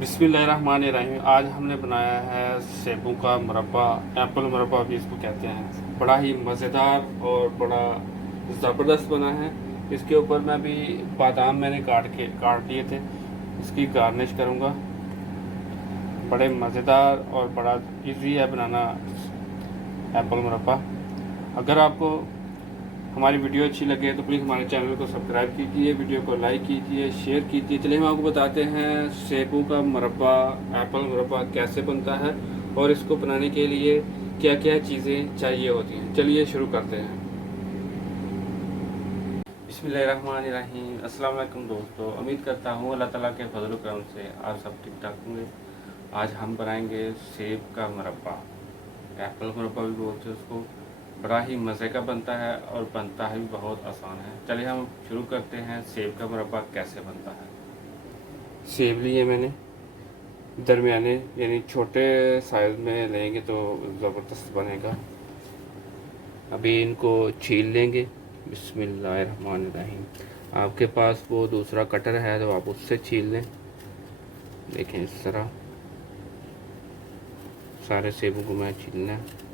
बिस्मिल्लाहिर्रहमानिर्रहीम। आज हमने बनाया है सेबों का मुरब्बा, एप्पल मुरब्बा भी इसको कहते हैं। बड़ा ही मज़ेदार और बड़ा ज़बरदस्त बना है। इसके ऊपर मैं भी बादाम मैंने काट लिए थे, इसकी गार्निश करूँगा। बड़े मज़ेदार और बड़ा इजी है बनाना एप्पल मुरब्बा। अगर आपको हमारी वीडियो अच्छी लगे तो प्लीज़ हमारे चैनल को सब्सक्राइब कीजिए, वीडियो को लाइक कीजिए, शेयर कीजिए। चलिए हम आपको बताते हैं सेबों का मुरब्बा, एप्पल मुरब्बा कैसे बनता है और इसको बनाने के लिए क्या क्या चीज़ें चाहिए होती हैं। चलिए शुरू करते हैं। बिस्मिल्लाहिर्रहमानिर्रहीम। अस्सलाम वालेकुम दोस्तों, उम्मीद करता हूँ अल्लाह ताला के फजल करम से आप सब ठीक ठाक होंगे। आज हम बनाएंगे सेब का मुरब्बा, एप्पल मुरब्बा भी बोलते हैं उसको। बड़ा ही मज़े का बनता है और बनता है भी बहुत आसान है। चलिए हम शुरू करते हैं सेब का मुरब्बा कैसे बनता है। सेब लिए मैंने दरमियाने, यानी छोटे साइज़ में लेंगे तो ज़बरदस्त बनेगा। अभी इनको छील लेंगे। बिस्मिल्लाहिर्रहमानिर्रहीम। आपके पास वो दूसरा कटर है तो आप उससे छील लें। देखें इस तरह सारे सेबों को मैं छीलना है।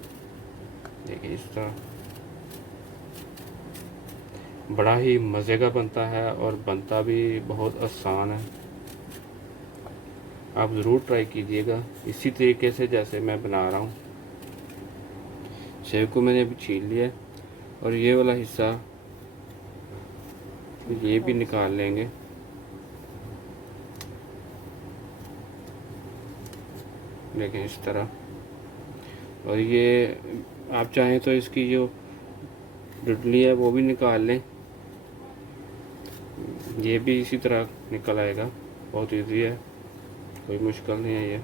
देखिए इस तरह बड़ा ही मज़े का बनता है और बनता भी बहुत आसान है। आप ज़रूर ट्राई कीजिएगा इसी तरीके से जैसे मैं बना रहा हूँ। सेब को मैंने अभी छील लिया और ये वाला हिस्सा ये भी निकाल लेंगे। देखें इस तरह। और ये आप चाहें तो इसकी जो डुडली है वो भी निकाल लें, ये भी इसी तरह निकल आएगा। बहुत इजी है, कोई मुश्किल नहीं है ये।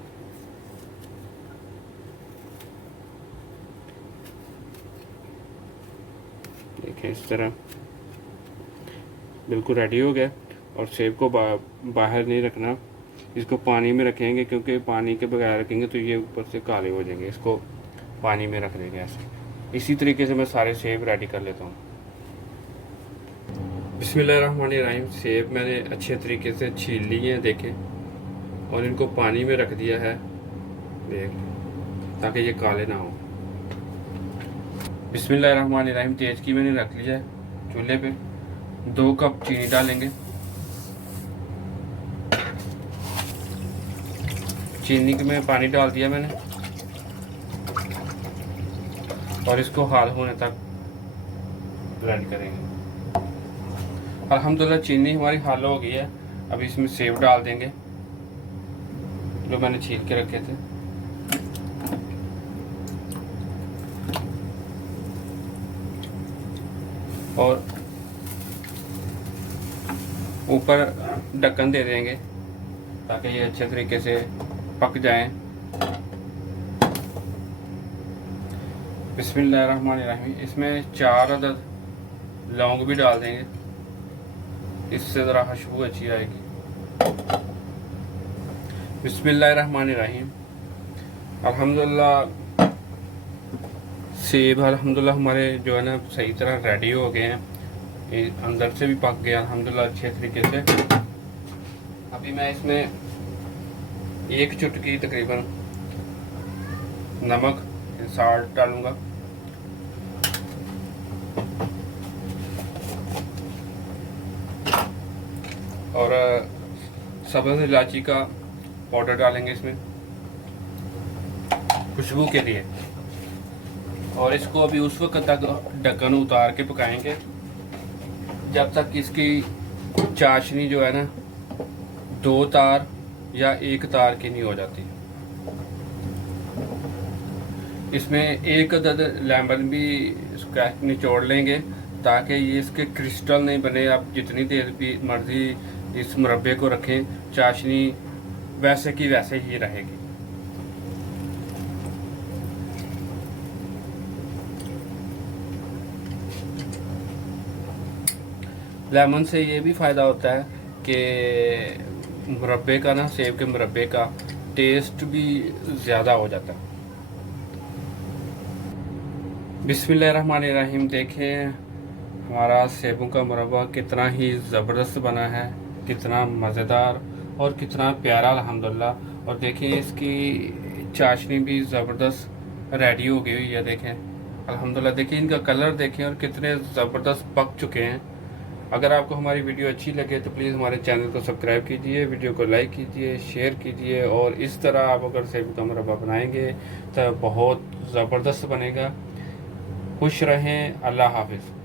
देखें इस तरह बिल्कुल रेडी हो गया। और सेब को बाहर नहीं रखना, इसको पानी में रखेंगे, क्योंकि पानी के बगैर रखेंगे तो ये ऊपर से काले हो जाएंगे। इसको पानी में रख देंगे ऐसे। इसी तरीके से मैं सारे सेब रेडी कर लेता हूँ। बिस्मिल्लाहिर्रहमानिर्रहीम। सेब मैंने अच्छे तरीके से छील लिए हैं, देखें, और इनको पानी में रख दिया है, देख, ताकि ये काले ना हो। बिस्मिल्लाहिर्रहमानिर्रहीम। तेज की मैंने रख लिया है चूल्हे पे। 2 कप चीनी डालेंगे। चीनी में पानी डाल दिया मैंने और इसको हाल होने तक ब्लेंड करेंगे। अल्हम्दुलिल्लाह चीनी हमारी हाल हो गई है। अब इसमें सेब डाल देंगे जो मैंने छील के रखे थे। और ऊपर ढक्कन दे देंगे ताकि ये अच्छे तरीके से पक जाएं। बिस्मिल्लाहिर्रहमानिर्रहीम। इसमें 4 अदद लौंग भी डाल देंगे, इससे ज़रा खुशबू अच्छी आएगी। बिस्मिल्लाहिर्रहमानिर्रहीम। अल्हम्दुलिल्लाह सेब अल्हम्दुलिल्लाह हमारे जो है ना सही तरह रेडी हो गए हैं। ये अंदर से भी पक गया अल्हम्दुलिल्लाह अच्छे तरीके से। अभी मैं इसमें 1 चुटकी तकरीबन नमक, साल्ट डालूंगा। और सब्ज़ इलायची का पाउडर डालेंगे इसमें खुशबू के लिए। और इसको अभी उस वक्त तक ढक्कन उतार के पकाएंगे जब तक इसकी चाशनी जो है ना 2 तार या 1 तार की नहीं हो जाती। इसमें 1 अदद लेमन भी निचोड़ लेंगे ताकि ये इसके क्रिस्टल नहीं बने। आप जितनी देर भी मर्जी इस मुरब्बे को रखें, चाशनी वैसे की वैसे ही रहेगी। लेमन से ये भी फ़ायदा होता है कि मुरब्बे का ना, सेब के मुरब्बे का टेस्ट भी ज़्यादा हो जाता है। बिस्मिल्लाहिर्रहमानिर्रहीम। देखें हमारा सेबों का मुरब्बा कितना ही ज़बरदस्त बना है, कितना मज़ेदार और कितना प्यारा अल्हम्दुलिल्लाह। और देखिए इसकी चाशनी भी ज़बरदस्त रेडी हो गई हुई है, देखें अल्हम्दुलिल्लाह। देखिए इनका कलर देखें और कितने ज़बरदस्त पक चुके हैं। अगर आपको हमारी वीडियो अच्छी लगे तो प्लीज़ हमारे चैनल को सब्सक्राइब कीजिए, वीडियो को लाइक कीजिए, शेयर कीजिए। और इस तरह आप अगर सेब का मुरब्बा बनाएंगे तो बहुत ज़बरदस्त बनेगा। खुश रहें। अल्लाह हाफिज़।